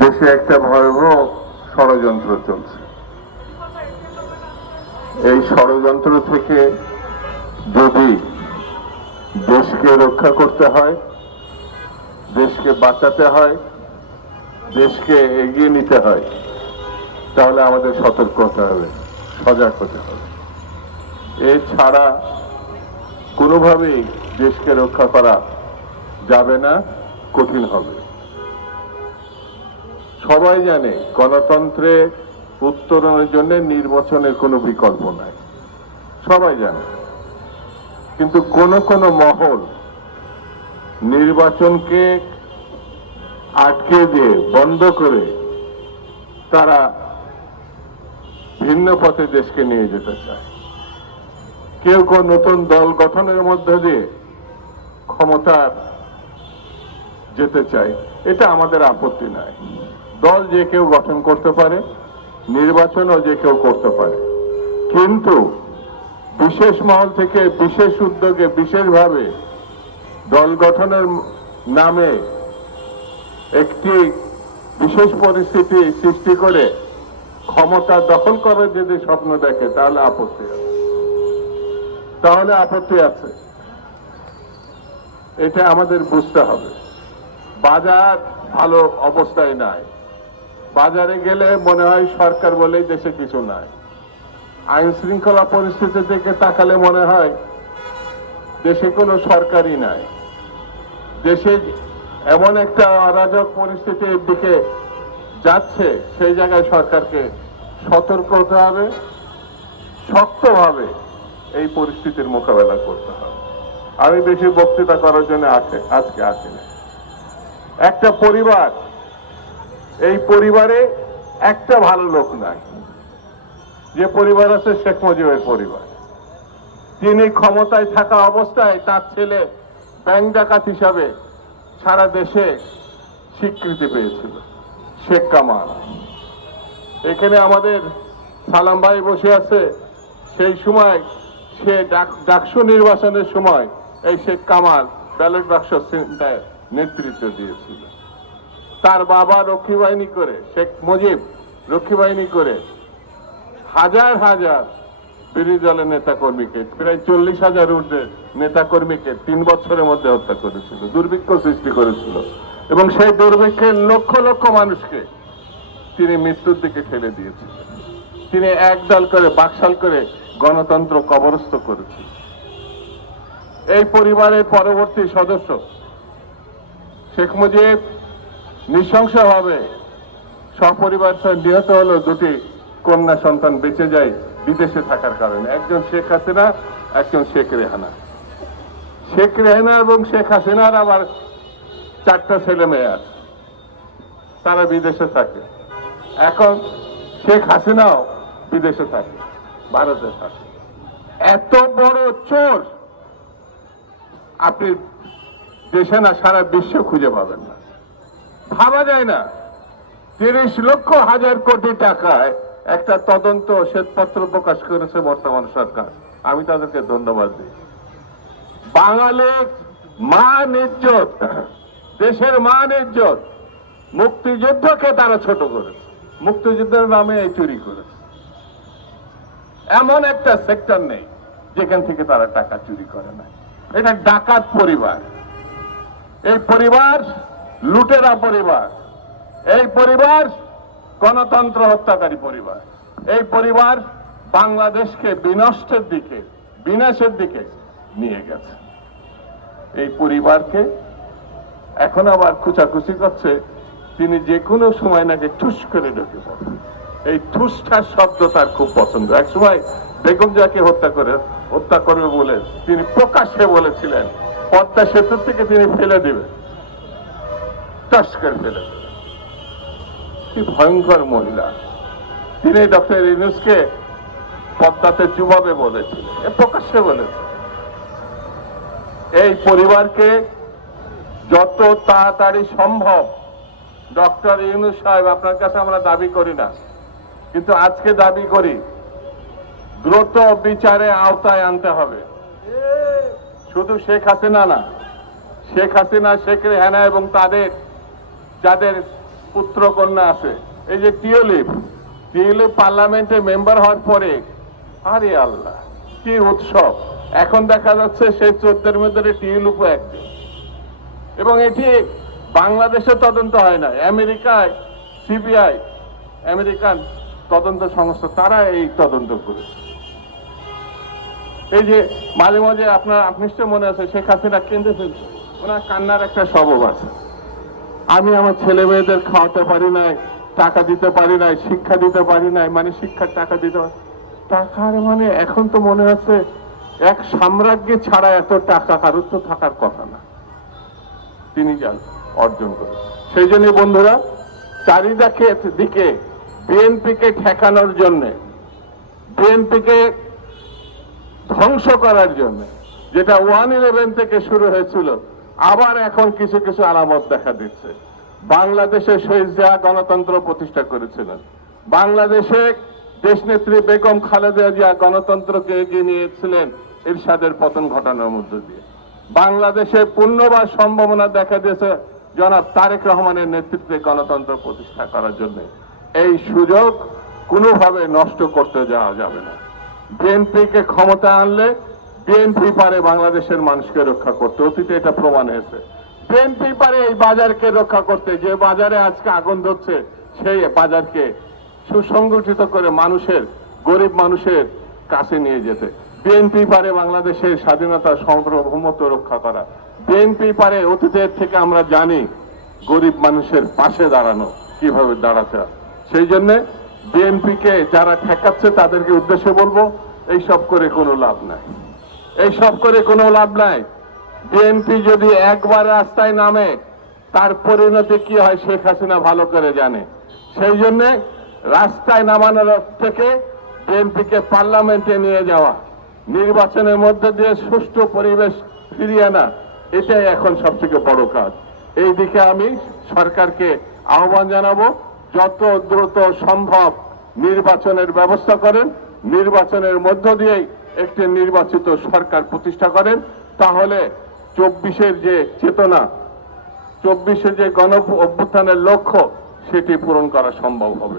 দেশে একটা ভয়াবহ ষড়যন্ত্র চলছে। এই ষড়যন্ত্র থেকে যদি দেশকে রক্ষা করতে হয়, দেশকে বাঁচাতে হয়, দেশকে এগিয়ে নিতে হয়, তাহলে আমাদের সতর্ক হতে হবে, সজাগ হতে হবে। এছাড়া কোনোভাবেই দেশকে রক্ষা করা যাবে না, কঠিন হবে। সবাই জানে গণতন্ত্রে উত্তরণের জন্য নির্বাচনের কোনো বিকল্প নাই, সবাই জানে। কিন্তু কোন কোন মহল নির্বাচনকে আটকে দিয়ে বন্ধ করে তারা ভিন্ন পথে দেশকে নিয়ে যেতে চায়। কেউ কেউ নতুন দল গঠনের মধ্য দিয়ে ক্ষমতার যেতে চায়, এটা আমাদের আপত্তি নাই। দল যে কেউ গঠন করতে পারে, নির্বাচনও যে কেউ করতে পারে, কিন্তু বিশেষ মহল থেকে বিশেষ উদ্যোগে বিশেষভাবে দল গঠনের নামে একটি বিশেষ পরিস্থিতি সৃষ্টি করে ক্ষমতা দখল করার যদি স্বপ্ন দেখে, তাহলে আপত্তি আছে, এটা আমাদের বুঝতে হবে। বাজার ভালো অবস্থায় নাই, বাজারে গেলে মনে হয় সরকার বলেই দেশে কিছু নাই। আইন শৃঙ্খলা পরিস্থিতি থেকে তাকালে মনে হয় দেশে কোনো সরকারই নাই। দেশে এমন একটা অরাজক পরিস্থিতির দিকে যাচ্ছে, সেই জায়গায় সরকারকে সতর্ক হতে হবে, শক্তভাবে এই পরিস্থিতির মোকাবেলা করতে হবে। আমি বেশি বক্তৃতা করার জন্য আজকে আসিনি। একটা পরিবার, এই পরিবারে একটা ভালো লোক নাই। যে পরিবার আছে শেখ মুজিবের পরিবার। তিনি ক্ষমতায় থাকা অবস্থায় তার ছেলে ব্যাংক ডাকাত হিসাবে সারা দেশে স্বীকৃতি পেয়েছিল, শেখ কামাল। এখানে আমাদের সালাম ভাই বসে আছে, সেই সময় সে ডাকসু নির্বাচনের সময় এই শেখ কামাল ব্যালট বাক্স নেতৃত্ব দিয়েছিল। তার বাবা রক্ষী বাহিনী করে, শেখ মুজিব রক্ষী বাহিনী করে হাজার হাজার বিরোধী দলের নেতা কর্মীকে, প্রায় 40,000 ঊর্ধ্বে নেতা কর্মীকে 3 বছরের মধ্যে হত্যা করেছিল, দুর্ভিক্ষ সৃষ্টি করেছিল, এবং সেই দুর্ভিক্ষের লক্ষ লক্ষ মানুষকে তিনি মৃত্যুর দিকে ঠেলে দিয়েছিলেন। তিনি একদল করে বাকশাল করে গণতন্ত্র কবরস্থ করেছিল। এই পরিবারের পরবর্তী সদস্য শেখ মুজিব নৃশংসভাবে সপরিবার নিহত হলো। 2টি কন্যা সন্তান বেঁচে যায় বিদেশে থাকার কারণে, একজন শেখ হাসিনা, একজন শেখ রেহানা। শেখ রেহানা এবং শেখ হাসিনার আবার 4টা ছেলে মেয়ে আছে, তারা বিদেশে থাকে। এখন শেখ হাসিনাও বিদেশে থাকে, ভারতে থাকে। এত বড় চোর আপনি দেশে না, সারা বিশ্ব খুঁজে পাবেন না, ভাবা যায় না। 30 লক্ষ হাজার কোটি টাকায় একটা তদন্ত শ্বেতপত্র প্রকাশ করেছে বর্তমান সরকার, আমি তাদেরকে ধন্যবাদ দিই। বাঙালির মান ইজ্জত, দেশের মান ইজ্জত, মুক্তিযুদ্ধকে তারা ছোট করেছে, মুক্তিযুদ্ধের নামে এই চুরি করেছে। এমন একটা সেক্টর নেই যেখান থেকে তারা টাকা চুরি করে না। এটা ডাকাত পরিবার, এই পরিবার লুটেরা পরিবার, এই পরিবার গণতন্ত্র হত্যাকারী পরিবার, এই পরিবার বাংলাদেশকে বিনাশের দিকে নিয়ে গেছে। এই পরিবারকে এখন আবার খুচাখুচি করছে, তিনি যে কোনো সময় নাকি ঠুস করে ঢুকে পড়েন। এই ঠুসঠাস শব্দ তার খুব পছন্দ। এক সময় বেগম জিয়াকে হত্যা করবে বলে তিনি প্রকাশ্যে বলেছিলেন, পদ্মা সেতু থেকে তিনি ফেলে দেবেন, টাস করে ফেলে দেবেন। কি ভয়ঙ্কর মহিলা! তিনি ডক্টর ইউনূসকে পদ্মাতে চুবাবে বলেছিলেন, প্রকাশ্যে বলেছে। এই পরিবারকে যত তাড়াতাড়ি সম্ভব, ডক্টর ইউনূস সাহেব, আপনার কাছে আমরা দাবি করি না, কিন্তু আজকে দাবি করি, দ্রুত বিচারে আওতায় আনতে হবে। শুধু শেখ হাসিনা না, শেখ হাসিনা, শেখ রেহানা এবং তাদের যাদের পুত্র কন্যা আছে, এই যে টিউলিপ পার্লামেন্টে মেম্বার হওয়ার পরে, আরে আল্লাহ কি উৎসব! এখন দেখা যাচ্ছে সেই 14 মধ্যে টিউলিপও একজন। এবং এটি বাংলাদেশে তদন্ত হয় না, আমেরিকায় সিবিআই, আমেরিকান তদন্ত সংস্থা, তারা এই তদন্ত করেছে। এই যে মাঝে মাঝে আপনার নিশ্চয় মনে আছে শেখ হাসিনা কেঁদে ফেলছে, ওনার কান্নার একটা স্বভাব আছে। আমি আমার ছেলে মেয়েদের খাওয়াতে পারি নাই, টাকা দিতে পারি নাই, শিক্ষা দিতে পারি নাই, মানে শিক্ষার টাকা দিতে পারি, টাকার মানে এখন তো মনে হচ্ছে এক সাম্রাজ্য ছাড়া এত টাকা কারোর তো থাকার কথা না, তিনি যান অর্জন করে। সেই জন্য বন্ধুরা, চারিদিকে দিকে বিএনপিকে ঠেকানোর জন্য, বিএনপিকে ধ্বংস করার জন্য, যেটা 1/11 থেকে শুরু হয়েছিল, আবার এখন কিছু কিছু আলামত দেখা দিচ্ছে। বাংলাদেশে শহীদ জিয়া গণতন্ত্র প্রতিষ্ঠা করেছিলেন, বাংলাদেশে দেশনেত্রী বেগম খালেদা জিয়া গণতন্ত্রকে এগিয়ে নিয়েছিলেন এরশাদের পতন ঘটানোর মধ্য দিয়ে। বাংলাদেশে পূর্ণবার সম্ভাবনা দেখা দিয়েছে জনাব তারেক রহমানের নেতৃত্বে গণতন্ত্র প্রতিষ্ঠা করার জন্য। এই সুযোগ কোনোভাবে নষ্ট করতে যাওয়া যাবে না। বিএনপিকে ক্ষমতা আনলে বিএনপি পারে বাংলাদেশের মানুষকে রক্ষা করতে, অতীতে এটা প্রমাণ হয়েছে। বিএনপি পারে এই বাজারকে রক্ষা করতে, যে বাজারে আজকে আগুন ধরছে সেই বাজারকে সুসংগঠিত করে মানুষের, গরিব মানুষের কাছে নিয়ে যেতে। বিএনপি পারে বাংলাদেশের স্বাধীনতা সার্বভৌমত্ব রক্ষা করা। বিএনপি পারে, অতীতের থেকে আমরা জানি গরিব মানুষের পাশে দাঁড়ানো, কিভাবে দাঁড়াতে হয়। সেই জন্য বিএনপিকে যারা ঠেকাচ্ছে তাদেরকে উদ্দেশ্যে বলবো, এইসব করে কোনো লাভ নাই, এইসব করে কোনো লাভ নাই। বিএনপি যদি একবার রাস্তায় নামে, তার পরিণতি কি হয় শেখ হাসিনা ভালো করে জানে। সেই জন্য রাস্তায় নামানোর থেকে বিএনপিকে পার্লামেন্টে নিয়ে যাওয়া, নির্বাচনের মধ্যে দিয়ে সুষ্ঠু পরিবেশ ফিরিয়ে আনা, এটাই এখন সবথেকে বড় কাজ। এই দিকে আমি সরকারকে আহ্বান জানাবো, যত দ্রুত সম্ভব নির্বাচনের ব্যবস্থা করেন, নির্বাচনের মধ্য দিয়েই একটি নির্বাচিত সরকার প্রতিষ্ঠা করেন। তাহলে 24-এর যে চেতনা, 24-এর যে গণ অভ্যুত্থানের লক্ষ্য, সেটি পূরণ করা সম্ভব হবে।